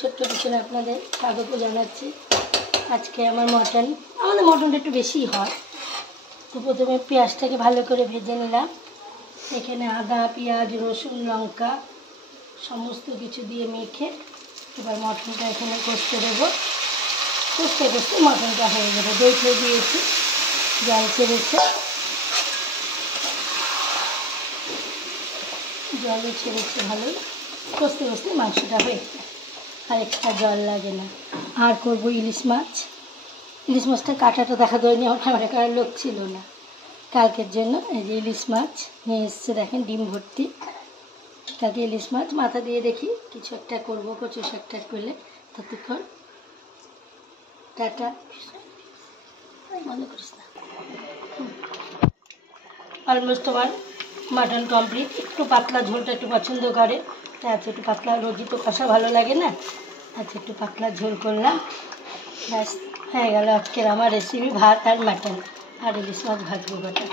ছোট্ট পিছনে আপনাদের স্বাগত জানাচ্ছি। আজকে আমার আমাদের মটনটা একটু বেশিই হয়। তো প্রথমে পেঁয়াজটাকে ভালো করে ভেজে নিলাম। এখানে আদা, পেঁয়াজ, রসুন, লঙ্কা সমস্ত কিছু দিয়ে মেখে এবার মটনটা এখানে কষতে দেবো। কষতে কষতে মটনটা হয়ে যাবে। দই খেয়ে দিয়েছি, জল ছেড়েছে, জলও ছেড়েছে ভালোই। কষতে কষতে মাংসটা হয়ে যায়, আর এক্সট্রা জল লাগে না। আর করবো ইলিশ মাছ। ইলিশ মাছটা কাটাটা দেখা দেয়নি, আমার ক্যামেরা করার লোক ছিল না কালকের জন্য। এই যে ইলিশ মাছ নিয়ে এসছে, দেখেন ডিম ভর্তি। কালকে ইলিশ মাছ মাথা দিয়ে দেখি কিছু একটা করবো, কচু শাকটা করলে। ততক্ষণ টাটা, মনে করিস না। অলমোস্ট আমার মাটন কমপ্লিট। একটু পাতলা ঝোলটা একটু পছন্দ করে, তাই আজকে একটু পাতলা, রোজই তো কষা ভালো লাগে না, আজকে একটু পাতলা ঝোল করলাম। ব্যাস হয়ে গেল আজকের আমার রেসিপি। ভাত আর মাটন আর ইলিশ মাছ ভাজবো গোটা।